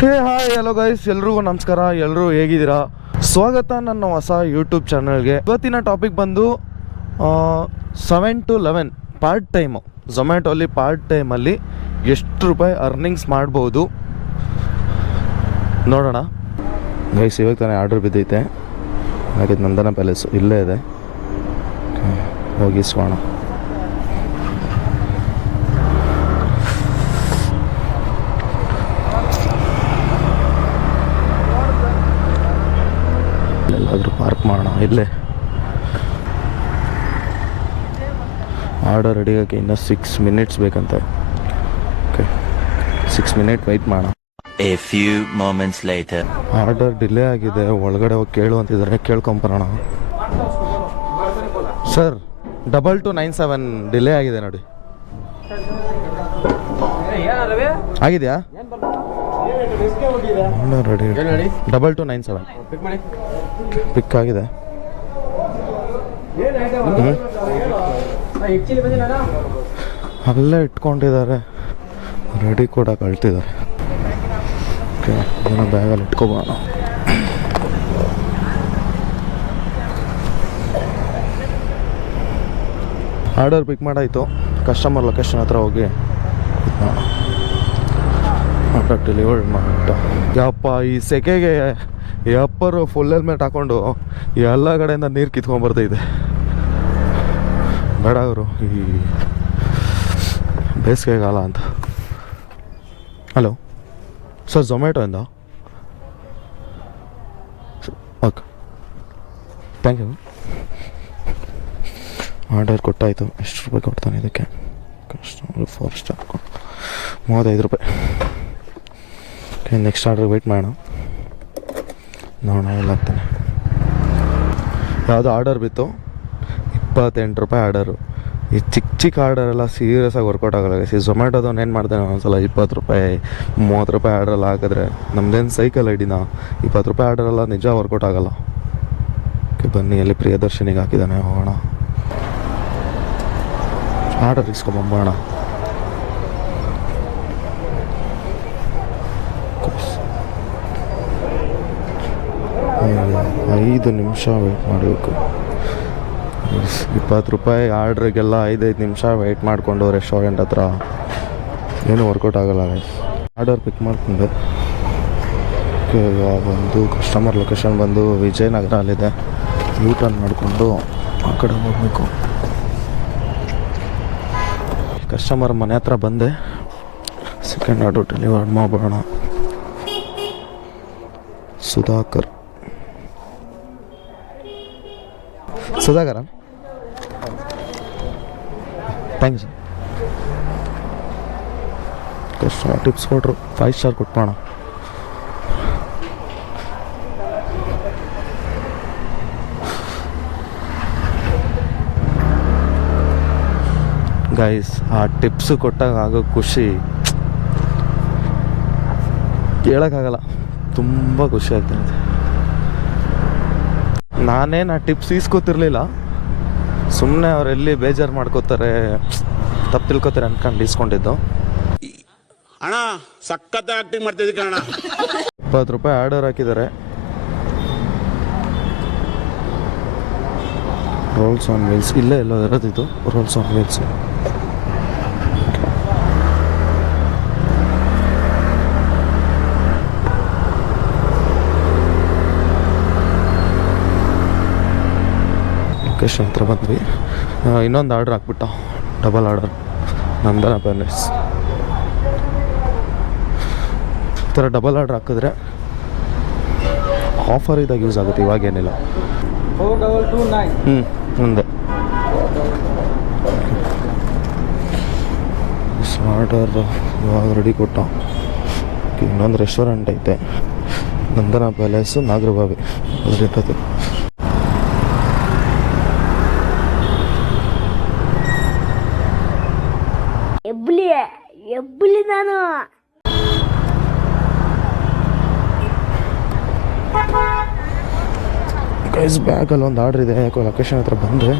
ಹೇ, hi hello guys ಎಲ್ರಿಗೂ ನಮಸ್ಕಾರ ಎಲ್ಲರೂ ಹೇಗಿದ್ದೀರಾ? ಸ್ವಾಗತ ನನ್ನ ಹೊಸ ಯೂಟ್ಯೂಬ್ ಚಾನಲ್ಗೆ ಇವತ್ತಿನ ಟಾಪಿಕ್ ಬಂದು seven to eleven part time ಝೊಮ್ಯಾಟೋಲಿ part ಟೈಮಲ್ಲಿ ಎಷ್ಟು ರೂಪಾಯಿ ಅರ್ನಿಂಗ್ಸ್ ಮಾಡ್ಬೋದು? ನೋಡೋಣ. ಗೈಸ್ ಇವಾಗ ತಾನೇ ಆರ್ಡ್ರ್ ಬಿದ್ದೈತೆ. ಹಾಗೆ ನಂದನ ಪ್ಯಾಲೇಸು ಇಲ್ಲೇ ಇದೆ. ಹೋಗಿ ಇಲ್ಲೇ. ಆರ್ಡರ್ ರೆಡಿ ಆಗಕ್ಕೆ ಇನ್ನೂ ಸಿಕ್ಸ್ ಮಿನಿಟ್ಸ್ ಬೇಕಂತೆ. ಓಕೆ ಸಿಕ್ಸ್ ಮಿನಿಟ್ ವೆಯ್ಟ್ ಮಾಡೋಣ. A few moments later. Order delay ಆಗಿದೆ. ಒಳಗಡೆ ಹೋಗಿ ಕೇಳು ಅಂತಿದ್ದಾರೆ. ಕೇಳ್ಕೊಂಬರೋಣ sir double two nine seven delay ಆಗಿದೆ ನೋಡಿ. ಆಗಿದೆಯಾ? Ready double two nine seven pick ಆಗಿದೆ. ಅಲ್ಲೇ ಇಟ್ಕೊಂಡಿದ್ದಾರೆ. ರೆಡಿ ಕೂಡ ಕಳ್ತಿದ್ದಾರೆ. ಓಕೆ, ಅದನ್ನು ಬ್ಯಾಗಲ್ಲಿ ಇಟ್ಕೊಬೋಣ. ಆರ್ಡರ್ ಪಿಕ್ ಮಾಡಾಯಿತು. ಕಸ್ಟಮರ್ ಲೊಕೇಶನ್ ಹತ್ರ ಹೋಗಿ. ಆರ್ಡರ್ ಡೆಲಿವರಿ ಮಾಡಿಬಿಟ್ಟು. ಯಪ್ಪ, ಈ ಸೆಕೆಗೆ ಯಪ್ಪರು ಫುಲ್ ಹೆಲ್ಮೆಟ್ ಹಾಕೊಂಡು ಎಲ್ಲ ಕಡೆಯಿಂದ ನೀರು ಕಿತ್ಕೊಂಡ್ಬರ್ತೈತೆ ಬೇಡ ಅವರು. ಈ ಬೇಸಿಗೆಗಾಲ ಅಂತ. ಹಲೋ ಸರ್ ಝೊಮ್ಯಾಟೋಯಿಂದ ಓಕೆ ಥ್ಯಾಂಕ್ ಯು ಆರ್ಡರ್ ಕೊಟ್ಟಾಯಿತು. ಎಷ್ಟು ರೂಪಾಯಿ ಕೊಡ್ತಾನೆ ಇದಕ್ಕೆ? ಕಸ್ಟಮರ್ ಫೋರ್ ಸ್ಟಾರ್ ಮೂವತ್ತೈದು ರೂಪಾಯಿ. ಓಕೆ ನೆಕ್ಸ್ಟ್ ಆರ್ಡರ್ ವೆಯ್ಟ್ ಮಾಡೋಣ. ನೋಡೋಣ ಎಲ್ಲ ಹಾಕ್ತಾನೆ ಯಾವುದೋ ಆರ್ಡರ್ ಬಿತ್ತು. ಇಪ್ಪತ್ತೆಂಟು ರೂಪಾಯಿ ಆರ್ಡರು. ಈ ಚಿಕ್ಕ ಚಿಕ್ಕ ಆರ್ಡರ್ ಎಲ್ಲ ಸೀರಿಯಸ್ಸಾಗಿ ವರ್ಕೌಟ್ ಆಗಲ್ಲ ಸಿ ಝೊಮ್ಯಾಟೋದವ್ನು ಏನು ಮಾಡ್ತಾನೆ ಒಂದ್ಸಲ ಇಪ್ಪತ್ತು ರೂಪಾಯಿ, ಮೂವತ್ತು ರೂಪಾಯಿ ಆರ್ಡ್ರೆಲ್ಲ ಹಾಕಿದ್ರೆ ನಮ್ದೇನು ಸೈಕಲ್ ಐಡಿನ ಇಪ್ಪತ್ತು ರೂಪಾಯಿ ಆರ್ಡರೆಲ್ಲ ನಿಜ ವರ್ಕೌಟ್ ಆಗಲ್ಲ. ಓಕೆ ಬನ್ನಿ ಎಲ್ಲಿ ಪ್ರಿಯದರ್ಶಿನಿಗೆ ಹಾಕಿದ್ದಾನೆ ಹೋಗೋಣ. ಆರ್ಡರ್ ಇಸ್ಕೊಂಬಂಬೋಣ ಐದು ನಿಮಿಷ ವೇಟ್ ಮಾಡಬೇಕು. ಇಪ್ಪತ್ತು ರೂಪಾಯಿ ಆರ್ಡ್ರಿಗೆಲ್ಲ ಐದೈದು ನಿಮಿಷ ವೆಯ್ಟ್ ಮಾಡಿಕೊಂಡು ರೆಸ್ಟೋರೆಂಟ್ ಹತ್ರ. ಏನು ವರ್ಕೌಟ್ ಆಗಲ್ಲ ಆರ್ಡರ್ ಪಿಕ್ ಮಾಡ್ಕೊಂಡೆ. ಬಂದು ಕಸ್ಟಮರ್ ಲೊಕೇಶನ್ ಬಂದು ವಿಜಯನಗರ ಅಲ್ಲಿದೆ ಯೂ ಟರ್ನ್ ಮಾಡಿಕೊಂಡು ಆ ಕಡೆ ಹೋಗಬೇಕು. ಕಸ್ಟಮರ್ ಮನೆ ಹತ್ರ ಬಂದೆ. ಸೆಕೆಂಡ್ ಆರ್ಡರ್ ಡೆಲಿವರ್ ಮಾಡೋಣ Sudhakar. Sudhakara? Thank you tips ಕೊಟ್ಟರು ಫೈವ್ ಸ್ಟಾರ್ ಕೊಟ್ಬೋಣ ಗೈಸ್ ಆ ಟಿಪ್ಸ್ ಕೊಟ್ಟಾಗ ಆಗೋ ಖುಷಿ. ಹೇಳೋಕ್ಕಾಗಲ್ಲ ತುಂಬ ಖುಷಿ ಆಗ್ತಾಯಿದೆ ನಾನೇನು ಆ ಟಿಪ್ಸ್ ಈಸ್ಕೊತಿರ್ಲಿಲ್ಲ. ಸುಮ್ಮನೆ ಅವರೆಲ್ಲಿ ಬೇಜಾರು ಮಾಡ್ಕೋತಾರೆ ತಪ್ಪು ತಿಳ್ಕೊತಾರೆ ಅನ್ಕೊಂಡು ಇಸ್ಕೊಂಡಿದ್ದು. ಅಣ್ಣ ಸಖತ್ ಆಕ್ಟಿಂಗ್ ಮಾಡ್ತಿದ್ದೆ ಕಣ ಇಪ್ಪತ್ತು ರೂಪಾಯಿ ಆರ್ಡರ್ ಹಾಕಿದ್ದಾರೆ. ರೋಲ್ಸ್ ಆನ್ ವೀಲ್ಸ್ ಇಲ್ಲೇ ಎಲ್ಲೋ ಇರೋದಿದ್ದು ರೋಲ್ಸ್ ಆನ್ ವೀಲ್ಸ್ ಲೊಕೇಶನ್ ಹತ್ರ ಬಂದ್ವಿ. ಇನ್ನೊಂದು ಆರ್ಡ್ರ್ ಹಾಕ್ಬಿಟ್ಟ. ಡಬಲ್ ಆರ್ಡರ್ ನಂದನ ಪ್ಯಾಲೇಸ್ ಈ ಥರ ಡಬಲ್ ಆರ್ಡ್ರ್ ಹಾಕಿದ್ರೆ ಆಫರ್ ಇದಾಗ ಯೂಸ್ ಆಗುತ್ತೆ ಇವಾಗೇನಿಲ್ಲ ಹ್ಞೂ ಮುಂದೆ ಆರ್ಡರ್ ಇವಾಗ ರೆಡಿ ಕೊಟ್ಟ. ಇನ್ನೊಂದು ರೆಸ್ಟೋರೆಂಟ್ ಐತೆ. ನಂದನ ಪ್ಯಾಲೇಸು ನಾಗರಬಾವಿ. ಅದ್ರಿಟ್ಟದು ಎಬ್ಲಿ ಎಬ್ಲಿ ನಾನು. ಗೈಸ್ ಬ್ಯಾಗಲ್ಲಿ ಒಂದು ಆರ್ಡ್ರ್ ಇದೆ. ಯಾಕೋ ಲೊಕೇಶನ್ ಹತ್ರ ಬಂದೆ.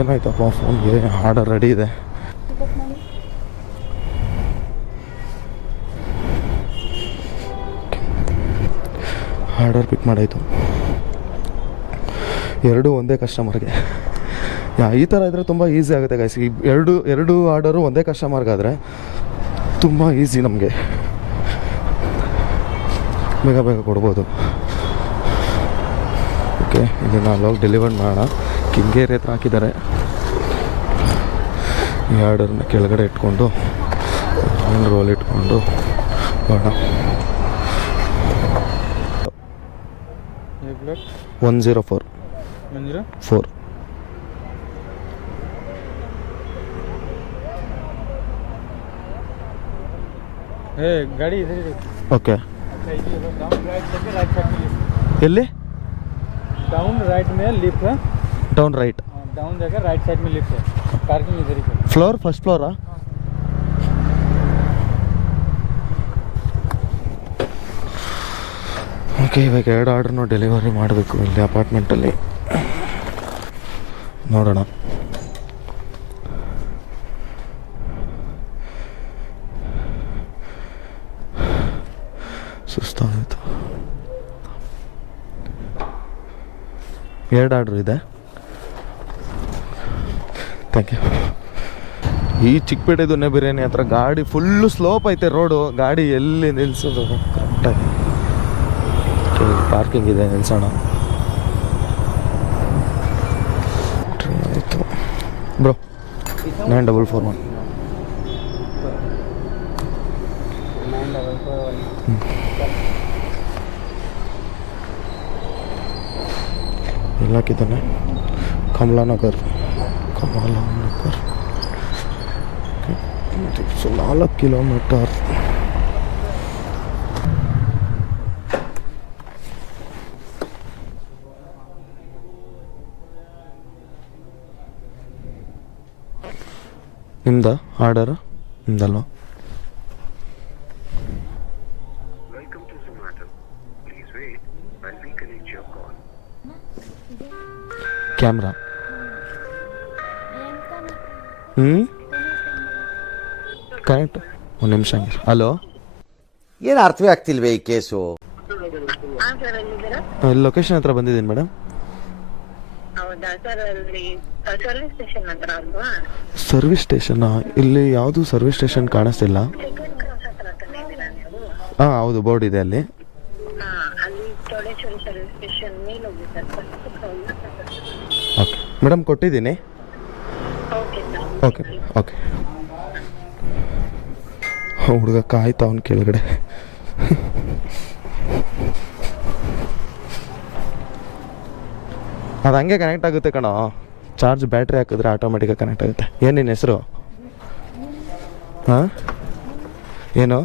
ಏನಾಯ್ತಪ್ಪ ಫೋನ್ಗೆ ಆರ್ಡರ್ ರೆಡಿ ಇದೆ. ಆರ್ಡರ್ ಪಿಕ್ ಮಾಡಾಯಿತು. ಎರಡೂ ಒಂದೇ ಕಸ್ಟಮರ್ಗೆ ಈ ಥರ ಇದ್ರೆ ತುಂಬ ಈಸಿ ಆಗುತ್ತೆ ಗಾಯಸ್ ಈ ಎರಡು ಎರಡು ಆರ್ಡರು ಒಂದೇ ಕಸ್ಟಮರ್ಗಾದರೆ ತುಂಬ ಈಸಿ ನಮಗೆ. ಬೇಗ ಬೇಗ ಕೊಡ್ಬೋದು. ಓಕೆ ಇದನ್ನು ಅಲ್ಲೋಗಿ ಡೆಲಿವರ್ ಮಾಡೋಣ. ಕಿಂಗೇರಿ ಹತ್ರ ಹಾಕಿದ್ದಾರೆ. ಈ ಆರ್ಡರ್ನ ಕೆಳಗಡೆ ಇಟ್ಕೊಂಡು ರೋಲ್ ಇಟ್ಕೊಂಡು ಹೋಗೋಣ one zero four one four. ಏ ಗಾಡಿ ಓಕೆ. ಎಲ್ಲಿ? ಡೌನ್ ರೈಟ್ ಮೇಲೆ ಲಿಫ್ಟ್ ಡೌನ್ ರೈಟ್ ಡೌನ್ ಜಾಗ ರೈಟ್ ಸೈಡ್ ಮೇಲೆ ಲಿಫ್ಟ್ ಪಾರ್ಕಿಂಗ್ ಇದೆ ಫ್ಲೋರ್ ಫಸ್ಟ್ ಫ್ಲೋರಾ ಓಕೆ ಇವಾಗ ಎರಡು ಆರ್ಡ್ರನ್ನು ಡೆಲಿವರಿ ಮಾಡಬೇಕು ಇಲ್ಲಿ ಅಪಾರ್ಟ್ಮೆಂಟಲ್ಲಿ ನೋಡೋಣ. ಸುಸ್ತಾಗೋಯ್ತು. ಎರಡು ಆರ್ಡ್ರ್ ಇದೆ. ಥ್ಯಾಂಕ್ ಯು ಈ ಚಿಕ್ಕಪೇಟೆ ದೊನ್ನೆ ಬಿರಿಯಾನಿ ಹತ್ರ ಗಾಡಿ ಫುಲ್ಲು ಸ್ಲೋಪ್ ಐತೆ ರೋಡು ಗಾಡಿ ಎಲ್ಲಿ ನಿಲ್ಸೋದು? ಕರೆಕ್ಟಾಗಿ ಪಾರ್ಕಿಂಗ್ ಇದೆ, ನಿಲ್ಸೋಣ ಆಯಿತು bro nine double four one ಎಲ್ಲ ಎಲ್ಲಾಕಿದ್ದಾನೆ ಕಮಲಾನಗರ್ ಕಮಲಾನಗರ್ ನಾಲ್ಕು ಕಿಲೋಮೀಟರ್ ನಿಮ್ದ ಆರ್ಡರ್ ನಿಮ್ದಲ್ವಾ. ಕ್ಯಾಮ್ರಾ ಹ್ಞೂ ಕರೆಕ್ಟ್ ಒಂದು ನಿಮಿಷ ಹಂಗೆ. ಹಲೋ ಏನು ಅರ್ಥವೇ ಆಗ್ತಿಲ್ವೇ ಈ ಕೇಸು? ಇಲ್ಲಿ ಲೊಕೇಶನ್ ಹತ್ರ ಬಂದಿದ್ದೀನಿ ಮೇಡಮ್ ಸರ್ವಿಸ್ ಸ್ಟೇಷನ್ ಹತ್ರ ಅಲ್ವಾ? Service station? ಇಲ್ಲಿ ಯಾವುದು ಸರ್ವಿಸ್ ಸ್ಟೇಷನ್ ಕಾಣಿಸ್ತಿಲ್ಲ. ಸೆಕೆಂಡ್ ಕ್ರಾಸ್ ಹತ್ರ ತಾನೇ ಇದ್ದೀರಾ ನೀವು ಹಾಂ ಹೌದು ಬೋರ್ಡ್ ಇದೆ ಅಲ್ಲಿ. ಹಾ ಅಲ್ಲಿ ಚೌಡೇಶ್ವರಿ ಸರ್ವಿಸ್ ಸ್ಟೇಷನ್ ಮೇಲೆ ಹೋಗಿ ಸರ್. ಓಕೆ. ಮೇಡಮ್ ಕೊಟ್ಟಿದ್ದೀನಿ. Okay sir. Okay okay. ಹುಡುಗ ಕಾಯ್ತಾ ಅವ್ನು ಕೆಳಗಡೆ. ಅದು ಹಂಗೆ ಕನೆಕ್ಟ್ ಆಗುತ್ತೆ ಕಣೋ. ಚಾರ್ಜ್ ಬ್ಯಾಟ್ರಿ ಹಾಕಿದ್ರೆ ಆಟೋಮೆಟಿಕಾಗಿ ಕನೆಕ್ಟ್ ಆಗುತ್ತೆ. ಏನು ನಿನ್ನ ಹೆಸರು? ಹಾಂ? ಏನು?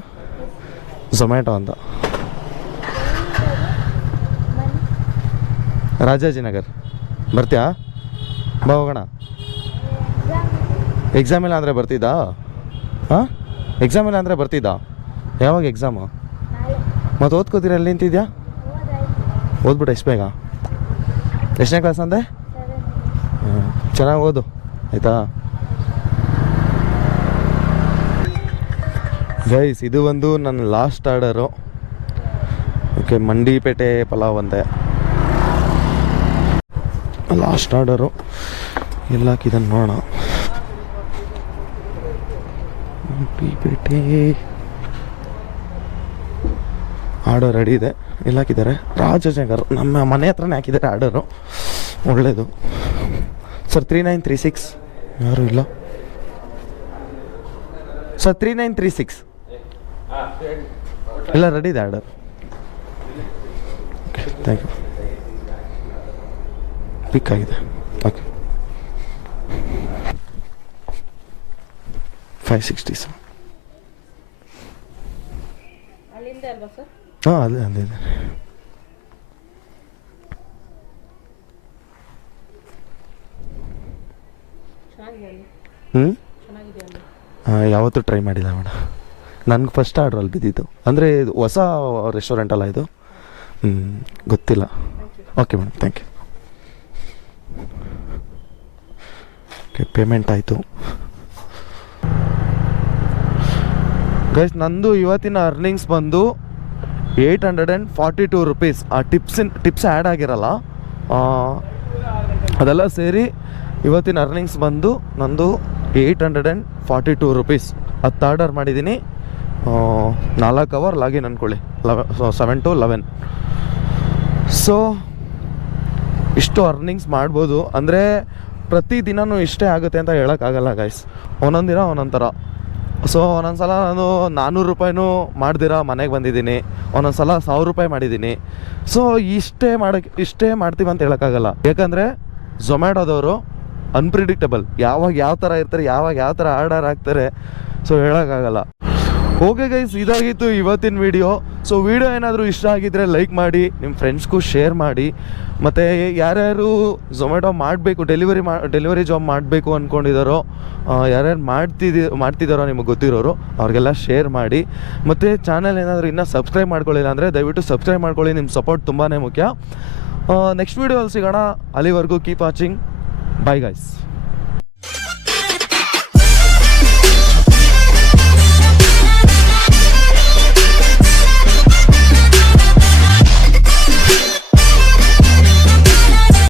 ಝೊಮ್ಯಾಟೊ ಅಂತ. ರಾಜಾಜಿನಗರ್. ಬರ್ತೀಯಾ? ಬಾ ಹೋಗೋಣ. ಎಕ್ಸಾಮ್ ಇಲ್ಲ ಅಂದರೆ ಬರ್ತಿದ್ದಾ? ಹಾಂ? ಎಕ್ಸಾಮ್ ಇಲ್ಲ ಅಂದರೆ ಬರ್ತಿದ್ದಾ? ಯಾವಾಗ ಎಕ್ಸಾಮು ಮತ್ತು ಓದ್ಕೋತೀರ ಎಲ್ಲಿ ನಿಂತಿದ್ಯಾ? ಓದ್ಬಿಟ್ಟು ಎಷ್ಟು ಬೇಗ. ಎಷ್ಟನೇ ಕ್ಲಾಸ್ ಅಂದೆ? ಚೆನ್ನಾಗಿ ಓದು, ಆಯಿತಾ? ಗೈಸ್ ಇದು ಒಂದು ನನ್ನ last order okay Mandipete pulao ಅಂದೆ. ಲಾಸ್ಟ್ ಆರ್ಡರು ಎಲ್ಲ ಹಾಕಿದ್ದಾನೆ ನೋಡೋಣ. ಮಂಡಿಪೇಟೆ ಆರ್ಡರ್ ರೆಡಿ ಇದೆ. ಎಲ್ಲ ಹಾಕಿದ್ದಾರೆ. ರಾಜನಗರ್ ನಮ್ಮ ಮನೆ ಹತ್ರನೇ ಹಾಕಿದ್ದಾರೆ ಆರ್ಡರು ಒಳ್ಳೆಯದು sir three nine three six ಯಾರು ಇಲ್ಲ? Sir three nine three six ಎಲ್ಲ ರೆಡಿ ಇದೆ ಆರ್ಡರ್ ಥ್ಯಾಂಕ್ ಯು ಪಿಕ್ ಆಗಿದೆ. Okay five sixty sir? ಹಾಂ ಅದೇ ಅದೇ ಹ್ಞೂ ಯಾವತ್ತೂ ಟ್ರೈ ಮಾಡಿಲ್ಲ ಮೇಡಮ್ ನನಗೆ ಫಸ್ಟ್ ಆರ್ಡ್ರ್ ಅಲ್ಲಿ ಬಿದ್ದಿದ್ದು. ಅಂದರೆ ಇದು ಹೊಸ ರೆಸ್ಟೋರೆಂಟ್ ಅಲ್ಲ ಇದು? ಹ್ಞೂ ಗೊತ್ತಿಲ್ಲ. Okay madam thank you okay payment ಆಯಿತು. ಗೈಸ್ ನಂದು ಇವತ್ತಿನ ಅರ್ನಿಂಗ್ಸ್ ಬಂದು eight hundred and forty two rupees ಆ ಟಿಪ್ಸಿನ ಟಿಪ್ಸ್ ಆ್ಯಡ್ ಆಗಿರಲ್ಲ. ಅದೆಲ್ಲ ಸೇರಿ ಇವತ್ತಿನ ಅರ್ನಿಂಗ್ಸ್ ಬಂದು ನಂದು eight hundred and forty two rupees ಹತ್ತು ಆರ್ಡರ್ ಮಾಡಿದ್ದೀನಿ. ನಾಲ್ಕು ಅವರ್ ಲಾಗಿನ್ ಅಂದ್ಕೊಳ್ಳಿ ಲೆವೆ ಸೆವೆನ್ ಟು ಲೆವೆನ್ ಸೊ ಇಷ್ಟು ಅರ್ನಿಂಗ್ಸ್ ಮಾಡ್ಬೋದು. ಅಂದರೆ ಪ್ರತಿ ದಿನವೂ ಇಷ್ಟೇ ಆಗುತ್ತೆ ಅಂತ ಹೇಳೋಕ್ಕಾಗಲ್ಲ ಗೈಸ್ ಒಂದೊಂದು ದಿನ ಒಂದೊಂದು ಥರ ಸೊ ಒಂದೊಂದು ಸಲ ನಾನು ನಾನ್ನೂರು ರೂಪಾಯಿನೂ ಮಾಡ್ದಿರೋ ಮನೆಗೆ ಬಂದಿದ್ದೀನಿ. ಒಂದೊಂದು ಸಲ ಸಾವಿರ ರೂಪಾಯಿ ಮಾಡಿದ್ದೀನಿ. ಸೊ ಇಷ್ಟೇ ಮಾಡೋಕ್ಕೆ ಇಷ್ಟೇ ಮಾಡ್ತೀವಿ ಅಂತ ಹೇಳೋಕ್ಕಾಗಲ್ಲ. ಯಾಕಂದರೆ ಝೊಮ್ಯಾಟೋದವರು ಅನ್ಪ್ರಿಡಿಕ್ಟಬಲ್ ಯಾವಾಗ ಯಾವ ಥರ ಇರ್ತಾರೆ, ಯಾವಾಗ ಯಾವ ಥರ ಆರ್ಡರ್ ಆಗ್ತಾರೆ ಸೊ ಹೇಳೋಕ್ಕಾಗಲ್ಲ. ಓಕೆ ಗೈಸ್ ಇದಾಗಿತ್ತು ಇವತ್ತಿನ ವಿಡಿಯೋ ಸೊ ವಿಡಿಯೋ ಏನಾದರೂ ಇಷ್ಟ ಆಗಿದ್ರೆ ಲೈಕ್ ಮಾಡಿ ನಿಮ್ಮ ಫ್ರೆಂಡ್ಸ್ಗೂ ಶೇರ್ ಮಾಡಿ. ಮತ್ತು ಯಾರ್ಯಾರು ಝೊಮ್ಯಾಟೊ ಮಾಡಬೇಕು ಡೆಲಿವರಿ ಮಾ ಡೆಲಿವರಿ ಜಾಬ್ ಮಾಡಬೇಕು ಅಂದ್ಕೊಂಡಿದ್ದಾರೋ ಯಾರ್ಯಾರು ಮಾಡ್ತಿದ್ದಿ ಮಾಡ್ತಿದ್ದಾರೋ ನಿಮಗೆ ಗೊತ್ತಿರೋರು, ಅವ್ರಿಗೆಲ್ಲ ಶೇರ್ ಮಾಡಿ. ಮತ್ತು ಚಾನಲ್ ಏನಾದರೂ ಇನ್ನೂ ಸಬ್ಸ್ಕ್ರೈಬ್ ಮಾಡ್ಕೊಳ್ಳಿಲ್ಲ ಅಂದರೆ ದಯವಿಟ್ಟು ಸಬ್ಸ್ಕ್ರೈಬ್ ಮಾಡ್ಕೊಳ್ಳಿ ನಿಮ್ಮ ಸಪೋರ್ಟ್ ತುಂಬಾ ಮುಖ್ಯ. ನೆಕ್ಸ್ಟ್ ವೀಡಿಯೋಲ್ಲಿ ಸಿಗೋಣ. ಅಲ್ಲಿವರೆಗೂ ಕೀಪ್ ವಾಚಿಂಗ್ ಬಾಯ್ ಗೈಸ್